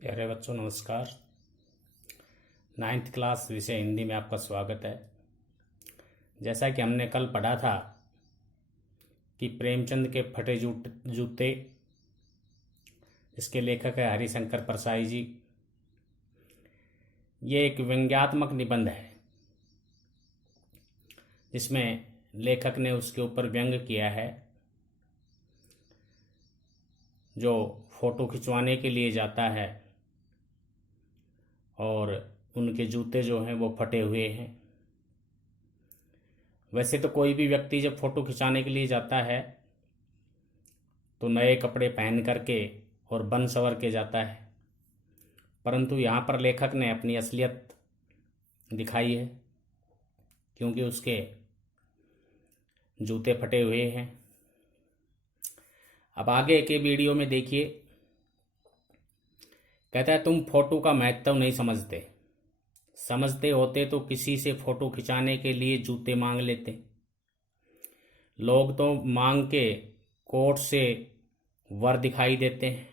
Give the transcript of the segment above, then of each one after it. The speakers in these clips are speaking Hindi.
प्यारे बच्चों नमस्कार। 9th क्लास विषय हिंदी में आपका स्वागत है। जैसा कि हमने कल पढ़ा था कि प्रेमचंद के फटे जूते, इसके लेखक है हरिशंकर परसाई जी। ये एक व्यंग्यात्मक निबंध है जिसमें लेखक ने उसके ऊपर व्यंग किया है। जो फोटो खिंचवाने के लिए जाता है और उनके जूते जो हैं वो फटे हुए हैं। वैसे तो कोई भी व्यक्ति जब फोटो खिंचाने के लिए जाता है तो नए कपड़े पहन करके और बन संवर के जाता है, परंतु यहाँ पर लेखक ने अपनी असलियत दिखाई है क्योंकि उसके जूते फटे हुए हैं। अब आगे के वीडियो में देखिए, कहता है तुम फोटो का महत्व नहीं समझते। समझते होते तो किसी से फोटो खिंचाने के लिए जूते मांग लेते। लोग तो मांग के कोर्ट से वर दिखाई देते हैं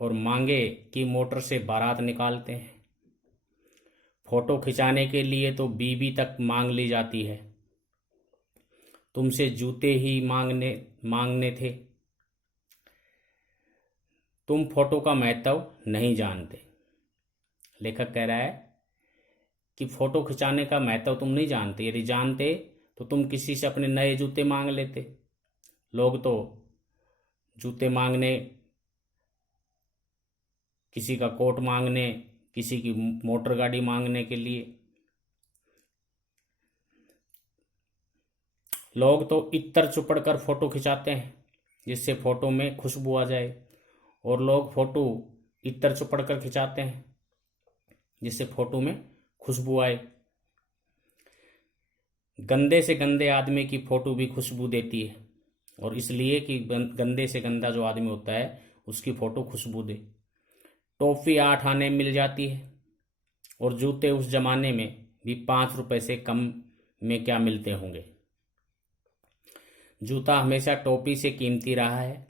और मांगे की मोटर से बारात निकालते हैं। फोटो खिंचाने के लिए तो बीबी तक मांग ली जाती है। तुमसे जूते ही मांगने थे। तुम फोटो का महत्व नहीं जानते। लेखक कह रहा है कि फोटो खिंचाने का महत्व तुम नहीं जानते। यदि जानते तो तुम किसी से अपने नए जूते मांग लेते। लोग तो जूते मांगने, किसी का कोट मांगने, किसी की मोटर गाड़ी मांगने के लिए, लोग तो इत्र चुपड़ कर फोटो खिंचाते हैं जिससे फोटो में खुशबू आ जाए, और लोग फोटो इत्र चुपड़ कर खिंचाते हैं जिससे फोटो में खुशबू आए। गंदे से गंदे आदमी की फोटो भी खुशबू देती है, और इसलिए कि गंदे से गंदा जो आदमी होता है उसकी फोटो खुशबू दे। टॉफी 8 आने मिल जाती है, और जूते उस जमाने में भी 5 रुपए से कम में क्या मिलते होंगे। जूता हमेशा टोपी से कीमती रहा है।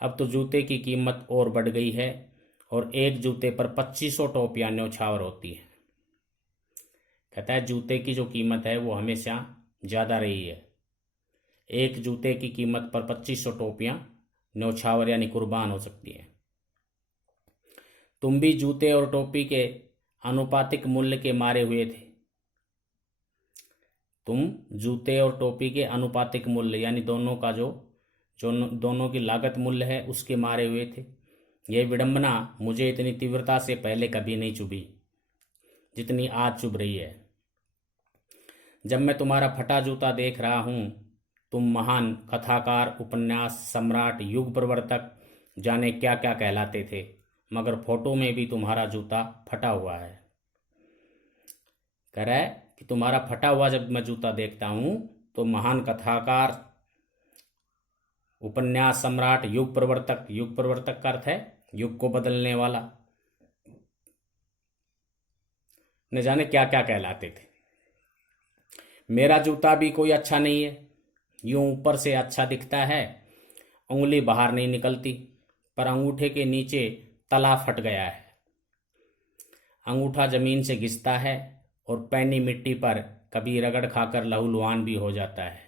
अब तो जूते की कीमत और बढ़ गई है और एक जूते पर 2500 टोपियां न्यौछावर होती है। कहता है जूते की जो कीमत है वो हमेशा ज़्यादा रही है। एक जूते की कीमत पर 2500 टोपियां न्यौछावर यानी कुर्बान हो सकती हैं। तुम भी जूते और टोपी के आनुपातिक मूल्य के मारे हुए थे। तुम जूते और टोपी के आनुपातिक मूल्य यानी दोनों का जो दोनों की लागत मूल्य है उसके मारे हुए थे। यह विडंबना मुझे इतनी तीव्रता से पहले कभी नहीं चुभी जितनी आज चुभ रही है। जब मैं तुम्हारा फटा जूता देख रहा हूं, तुम महान कथाकार, उपन्यास सम्राट, युग प्रवर्तक, जाने क्या क्या कहलाते थे, मगर फोटो में भी तुम्हारा जूता फटा हुआ है। कह रहा है कि तुम्हारा फटा हुआ जब मैं जूता देखता हूं तो महान कथाकार, उपन्यास सम्राट, युग प्रवर्तक, युग प्रवर्तक का अर्थ है युग को बदलने वाला, न जाने क्या क्या कहलाते थे। मेरा जूता भी कोई अच्छा नहीं है। यूं ऊपर से अच्छा दिखता है, उंगली बाहर नहीं निकलती, पर अंगूठे के नीचे तला फट गया है। अंगूठा जमीन से घिसता है और पैनी मिट्टी पर कभी रगड़ खाकर लहूलुहान भी हो जाता है।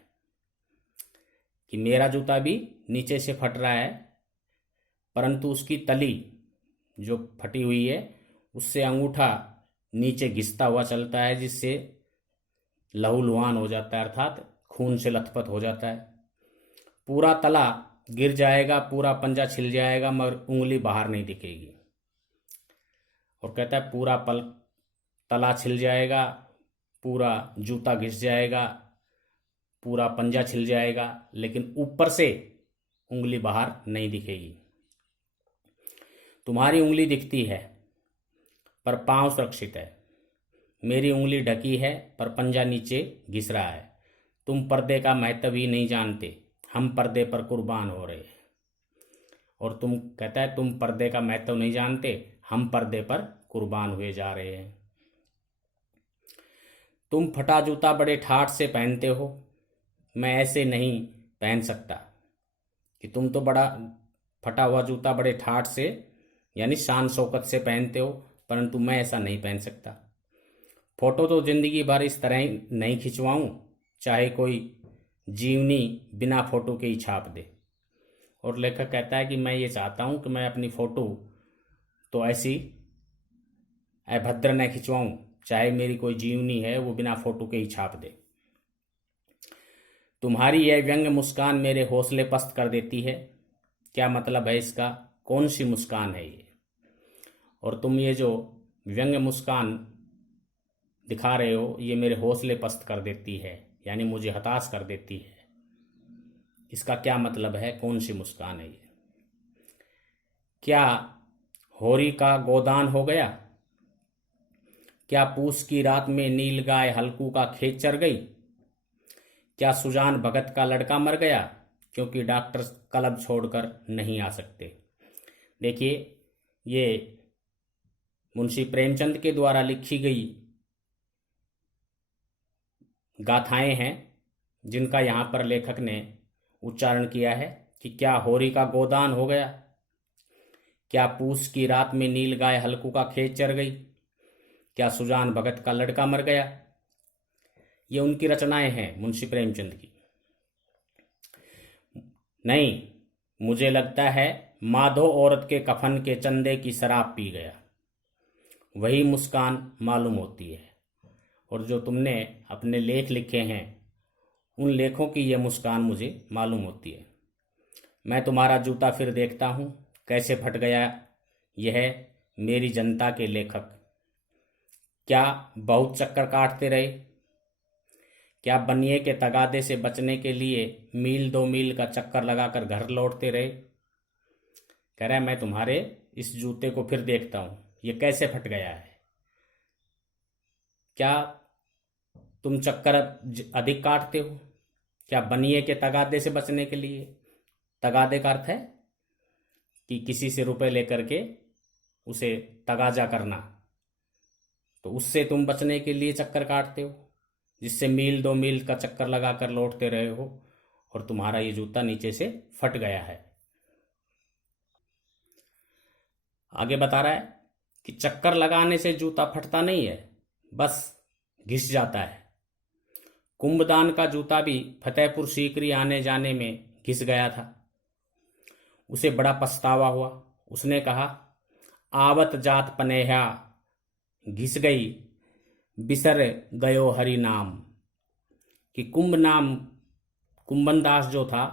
कि मेरा जूता भी नीचे से फट रहा है, परंतु उसकी तली जो फटी हुई है उससे अंगूठा नीचे घिसता हुआ चलता है, जिससे लहूलुहान हो जाता है, अर्थात खून से लथपथ हो जाता है। पूरा तला गिर जाएगा, पूरा पंजा छिल जाएगा, मगर उंगली बाहर नहीं दिखेगी। और कहता है पूरा तला छिल जाएगा, पूरा जूता घिस जाएगा, पूरा पंजा छिल जाएगा, लेकिन ऊपर से उंगली बाहर नहीं दिखेगी। तुम्हारी उंगली दिखती है पर पांव सुरक्षित है। मेरी उंगली ढकी है पर पंजा नीचे घिस रहा है। तुम पर्दे का महत्व ही नहीं जानते। हम पर्दे पर कुर्बान हो रहे हैं। और तुम, कहता है तुम पर्दे का महत्व नहीं जानते, हम पर्दे पर कुर्बान हुए जा रहे हैं। तुम फटा जूता बड़े ठाठ से पहनते हो, मैं ऐसे नहीं पहन सकता। कि तुम तो बड़ा फटा हुआ जूता बड़े ठाठ से यानी शान शौकत से पहनते हो, परंतु मैं ऐसा नहीं पहन सकता। फोटो तो जिंदगी भर इस तरह ही नहीं खिंचवाऊं, चाहे कोई जीवनी बिना फोटो के ही छाप दे। और लेखक कहता है कि मैं ये चाहता हूं कि मैं अपनी फोटो तो ऐसी अभद्र न खिंचवाऊं, चाहे मेरी कोई जीवनी है वो बिना फोटो के ही छाप दे। तुम्हारी यह व्यंग मुस्कान मेरे हौसले पस्त कर देती है। क्या मतलब है इसका? कौन सी मुस्कान है ये? और तुम ये जो व्यंग मुस्कान दिखा रहे हो ये मेरे हौसले पस्त कर देती है, यानी मुझे हताश कर देती है। इसका क्या मतलब है? कौन सी मुस्कान है ये? क्या होरी का गोदान हो गया? क्या पूस की रात में नील गाय हल्कू का खेत चर गई? क्या सुजान भगत का लड़का मर गया क्योंकि डॉक्टर क्लब छोड़कर नहीं आ सकते? देखिए, ये मुंशी प्रेमचंद के द्वारा लिखी गई गाथाएं हैं जिनका यहाँ पर लेखक ने उच्चारण किया है कि क्या होरी का गोदान हो गया, क्या पूस की रात में नील गाय हल्कू का खेत चर गई, क्या सुजान भगत का लड़का मर गया। ये उनकी रचनाएं हैं मुंशी प्रेमचंद की। नहीं, मुझे लगता है माधो औरत के कफन के चंदे की शराब पी गया, वही मुस्कान मालूम होती है। और जो तुमने अपने लेख लिखे हैं उन लेखों की यह मुस्कान मुझे मालूम होती है। मैं तुम्हारा जूता फिर देखता हूँ कैसे फट गया। यह मेरी जनता के लेखक क्या बहुत चक्कर काटते रहे? क्या बनिए के तगादे से बचने के लिए मील 2 मील का चक्कर लगाकर घर लौटते रहे? कह रहा है मैं तुम्हारे इस जूते को फिर देखता हूँ, ये कैसे फट गया है। क्या तुम चक्कर अधिक काटते हो? क्या बनिए के तगादे से बचने के लिए? तगादे का अर्थ है कि किसी से रुपए लेकर के उसे तगाजा करना, तो उससे तुम बचने के लिए चक्कर काटते हो, जिससे मील 2 मील का चक्कर लगाकर लौटते रहे हो और तुम्हारा ये जूता नीचे से फट गया है। आगे बता रहा है कि चक्कर लगाने से जूता फटता नहीं है, बस घिस जाता है। कुंभदान का जूता भी फतेहपुर सीकरी आने जाने में घिस गया था। उसे बड़ा पछतावा हुआ। उसने कहा, आवत जात पनेहा घिस गई बिसर गयो हरि नाम। कि कुंभन दास जो था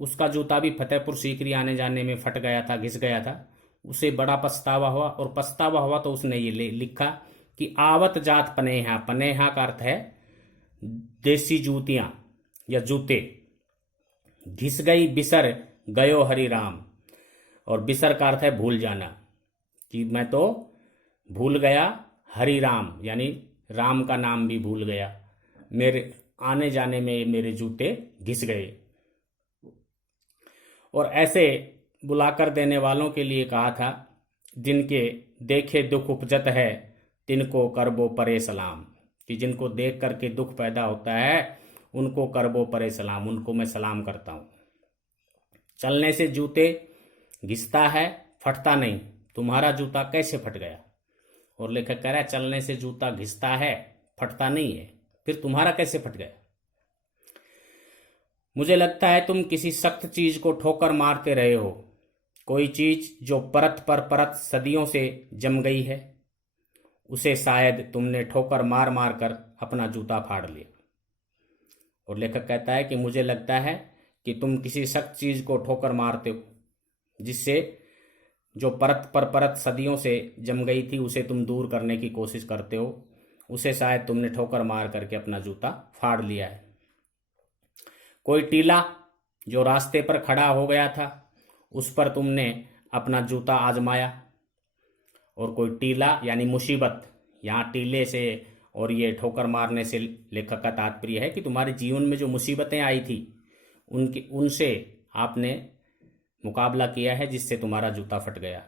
उसका जूता भी फतेहपुर सीकरी आने जाने में फट गया था, घिस गया था। उसे बड़ा पछतावा हुआ, और पछतावा हुआ तो उसने ये लिखा कि आवत जात पनेहा। पनेहा का अर्थ है देसी जूतियां या जूते। घिस गई बिसर गयो हरि राम, और बिसर का अर्थ है भूल जाना, कि मैं तो भूल गया हरि राम, यानी राम का नाम भी भूल गया। मेरे आने जाने में मेरे जूते घिस गए। और ऐसे बुलाकर देने वालों के लिए कहा था, जिनके देखे दुख उपजत है तिनको करबो परे सलाम। कि जिनको देख करके दुख पैदा होता है उनको करबो परे सलाम, उनको मैं सलाम करता हूं। चलने से जूते घिसता है, फटता नहीं। तुम्हारा जूता कैसे फट गया? और लेखक कह रहा है चलने से जूता घिसता है, फटता नहीं है, फिर तुम्हारा कैसे फट गया? मुझे लगता है तुम किसी सख्त चीज को ठोकर मारते रहे हो, कोई चीज जो परत पर परत सदियों से जम गई है, उसे शायद तुमने ठोकर मार मार कर अपना जूता फाड़ लिया। और लेखक कहता है कि मुझे लगता है कि तुम किसी सख्त चीज को ठोकर मारते हो, जिससे जो परत पर परत सदियों से जम गई थी उसे तुम दूर करने की कोशिश करते हो, उसे शायद तुमने ठोकर मार करके अपना जूता फाड़ लिया है। कोई टीला जो रास्ते पर खड़ा हो गया था उस पर तुमने अपना जूता आजमाया। और कोई टीला यानी मुसीबत, यहाँ टीले से और ये ठोकर मारने से लेखक का तात्पर्य है कि तुम्हारे जीवन में जो मुसीबतें आई थी उनसे आपने मुकाबला किया है, जिससे तुम्हारा जूता फट गया।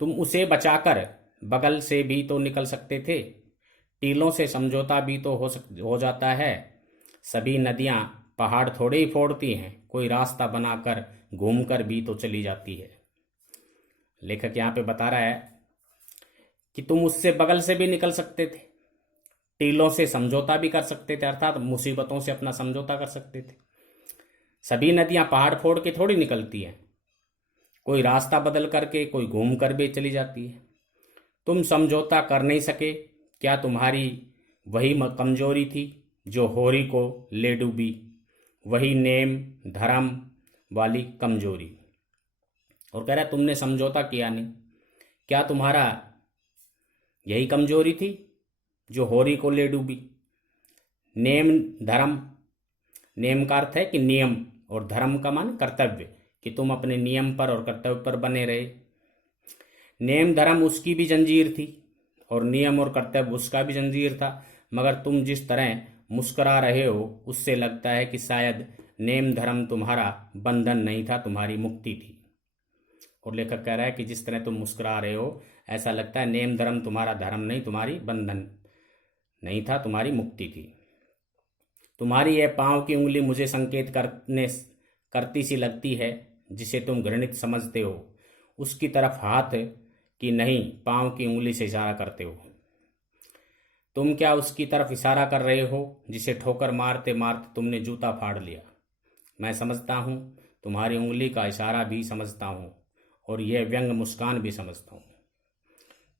तुम उसे बचाकर बगल से भी तो निकल सकते थे, टीलों से समझौता भी तो हो जाता है। सभी नदियां पहाड़ थोड़े ही फोड़ती हैं, कोई रास्ता बनाकर घूमकर भी तो चली जाती है। लेखक यहाँ पे बता रहा है कि तुम उससे बगल से भी निकल सकते थे, टीलों से समझौता भी कर सकते थे, अर्थात मुसीबतों से अपना समझौता कर सकते थे। सभी नदियां पहाड़ फोड़ के थोड़ी निकलती हैं, कोई रास्ता बदल करके, कोई घूम कर भी चली जाती है। तुम समझौता कर नहीं सके, क्या तुम्हारी वही कमजोरी थी जो होरी को ले डूबी, वही नेम धर्म वाली कमजोरी। और कह रहा है तुमने समझौता किया नहीं, क्या तुम्हारा यही कमजोरी थी जो होरी को ले डूबी। नेम धर्म, नेम का अर्थ है कि नियम, और धर्म का मान कर्तव्य, कि तुम अपने नियम पर और कर्तव्य पर बने रहे। नेम धर्म उसकी भी जंजीर थी और नियम और कर्तव्य उसका भी जंजीर था, मगर तुम जिस तरह मुस्करा रहे हो उससे लगता है कि शायद नेम धर्म तुम्हारा बंधन नहीं था, तुम्हारी मुक्ति थी। और लेखक कह रहा है कि जिस तरह तुम मुस्कुरा रहे हो ऐसा लगता है नेम धर्म तुम्हारा धर्म नहीं, तुम्हारी बंधन नहीं था, तुम्हारी मुक्ति थी। तुम्हारी यह पांव की उंगली मुझे संकेत करती सी लगती है, जिसे तुम घृणित समझते हो, उसकी तरफ हाथ की नहीं पांव की उंगली से इशारा करते हो। तुम क्या उसकी तरफ इशारा कर रहे हो जिसे ठोकर मारते मारते तुमने जूता फाड़ लिया। मैं समझता हूँ, तुम्हारी उंगली का इशारा भी समझता हूँ और यह व्यंग मुस्कान भी समझता हूँ।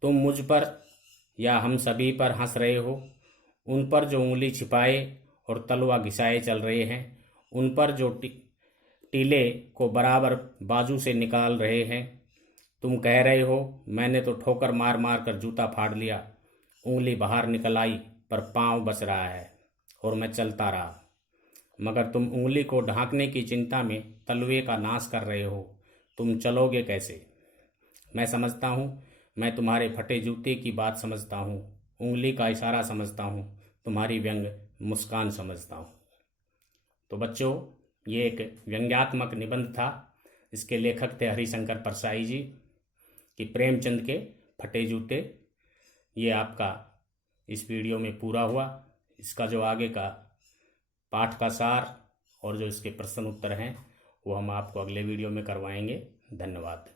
तुम मुझ पर या हम सभी पर हंस रहे हो, उन पर जो उंगली छिपाए और तलवा घिसाए चल रहे हैं, उन पर जो टीले को बराबर बाजू से निकाल रहे हैं। तुम कह रहे हो मैंने तो ठोकर मार मार कर जूता फाड़ लिया, उंगली बाहर निकल आई पर पांव बच रहा है और मैं चलता रहा, मगर तुम उंगली को ढांकने की चिंता में तलवे का नाश कर रहे हो। तुम चलोगे कैसे। मैं समझता हूँ, मैं तुम्हारे फटे जूते की बात समझता हूँ, उंगली का इशारा समझता हूँ, तुम्हारी व्यंग मुस्कान समझता हूँ। तो बच्चों, ये एक व्यंग्यात्मक निबंध था। इसके लेखक थे हरिशंकर परसाई जी, कि प्रेमचंद के फटे जूते। ये आपका इस वीडियो में पूरा हुआ। इसका जो आगे का पाठ का सार और जो इसके प्रश्न उत्तर हैं वो हम आपको अगले वीडियो में करवाएंगे। धन्यवाद।